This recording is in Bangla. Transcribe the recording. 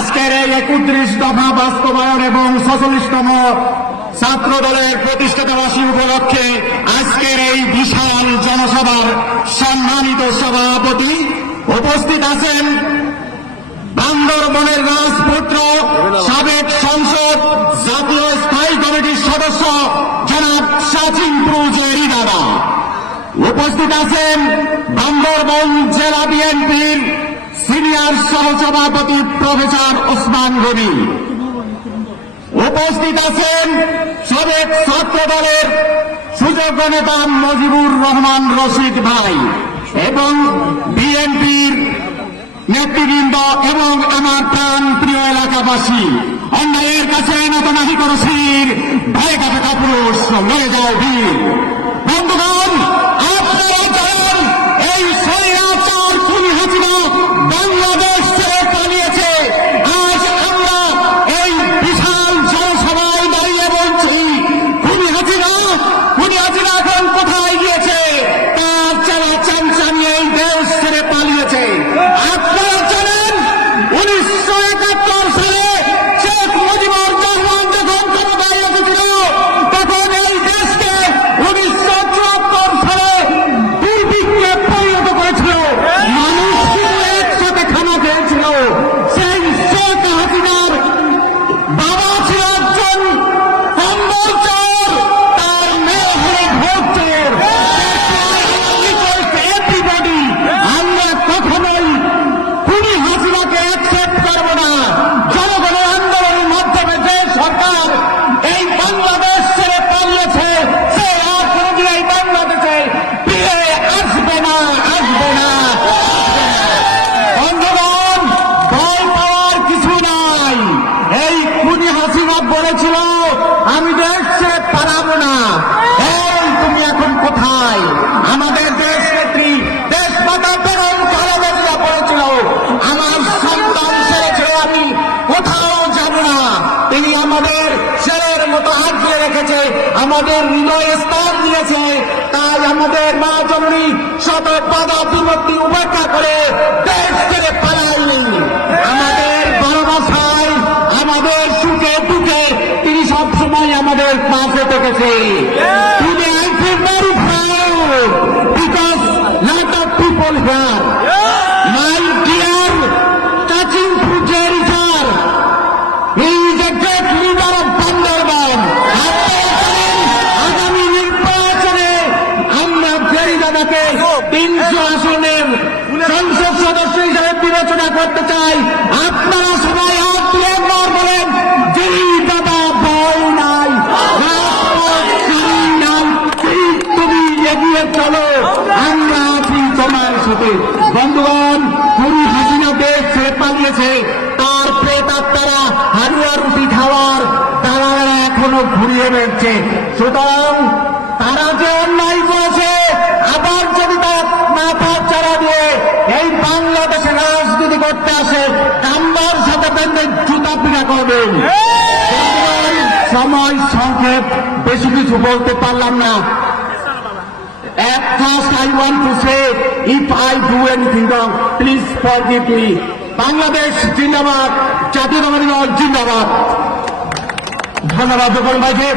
আজকের এই 31 দফা বাস্তবায়ন এবং 46তম ছাত্র দলের প্রতিষ্ঠাতা বার্ষিকী উপলক্ষে আজকের এই বিশাল জনসভার সম্মানিত সভাপতি উপস্থিত আছেন বান্দরবনের রাজপুত্র সাবেক সংসদ জাতীয় স্থায়ী কমিটির সদস্য জনাব সাচিন প্রুজেরি দাদা। উপস্থিত আছেন বান্দরবন জেলা বিএনপির সিনিয়র সহসভাপতি প্রফেসর ওসমান গনি। উপস্থিত আছেন সাবেক ছাত্র দলের সুযোগ্য নেতা মজিবুর রহমান রশিদ ভাই এবং বিএনপির নেতৃবৃন্দ এবং আমার প্রাণ প্রিয় এলাকাবাসী। অন্যায়ের কাছে নত নাহি করো শির, ভয় কাছে কাপুরুষ মরে যাও বীর। বন্ধুগণ, আপনারা জানেন এই স্বৈরাচার খুনি হাসিনা বাংলাদেশ ছেড়ে পালিয়েছে। আজ আমরা এই বিশাল জনসভায় দাঁড়িয়ে বলছি, খুনি হাসিনা এখন কোথায় গিয়েছে? তার চালা চামচামিয়ে এই দেশ ছেড়ে পালিয়েছে। আপনারা জানেন 1971 সালে শেখ মুজিবুর রহমান যখন ক্ষমতায় এসেছিল তখন এই দেশকে 1974 সালে দুর্ভিক্ষে পরিণত করেছিল। মানুষ শুধু একসাথে খানা খেয়েছিল। সেই শেখ হাসিনার বাবা ছিল একজন কম্বল চোর, তার মেয়ে হল ভোট চোর। এভরিবডি, আমরা কখনোই খুনি হাসিনাকে অ্যাকসেপ্ট করব না। জনগণের আন্দোলনের মাধ্যমে যে সরকার এই বাংলাদেশ ছেড়ে পালিয়েছে সে আর কোনদিন এই বাংলাদেশে ফিরে আসবে না, আসবে না। বন্ধুগণ, ভয় পাওয়ার কিছু নাই। এই খুনি হাসিনা বলেছিল আমি দেশ ছেড়ে পালাবো না। এই তুমি এখন কোথায়? আমাদের দেশ নেত্রী দেশ মাতা বেগম খালেদা জিয়া বলেছিল আমার সন্তান ছেড়েছিল আমি কোথাও যাব না। তিনি আমাদের ছেলের মতো আগলে রেখেছে, আমাদের হৃদয়ে স্থান দিয়েছে। তাই আমাদের মা জননী শত বাধা বিপত্তি উপেক্ষা করে দেশ ছেড়ে পালায়নি। আমাদের ভালোবাসায়, আমাদের সুখে দুঃখে তিনি সবসময় আমাদের পাশে থেকেছে। তিনি I feel very proud because lot of people here. My dear Sachin Pujari sir, he is a great leader of Bandarban. আগামী নির্বাচনে আমরা ফেরি দাদাকে 300 আসনের সংসদ সদস্য হিসেবে বিবেচনা করতে চাই। আপনারা সবাই হাত দিয়ে একবার বলেন যেই দাদা ভয় নাই, রাজপথ ছাড়ি নাই, তুমি এগিয়ে চলো, আমরা আছি তোমার সাথে। বন্ধুগণ, খুনি হাসিনা দেশ ছেড়ে পালিয়েছে। তার প্রেত আত্মারা হারিয়া রুটি খাওয়ার দালালেরা এখনো ঘুরিয়ে বেড়ছে। সুতরাং তারা যে অন্যায় করেছে আবার যদি তার মাথা চারা দিয়ে এই বাংলাদেশে রাজনীতি করতে আসে কাম্বার সাথে বেঁধে জুতা পিটা করবেন। সময় সংক্ষেপ, বেশি কিছু বলতে পারলাম না। At first I want to say, if I do anything wrong, please forgive me. Bangladesh জিন্দাবাদ, জাতীয়তাবাদী দল জিন্দাবাদ। ধন্যবাদ ভাইকে।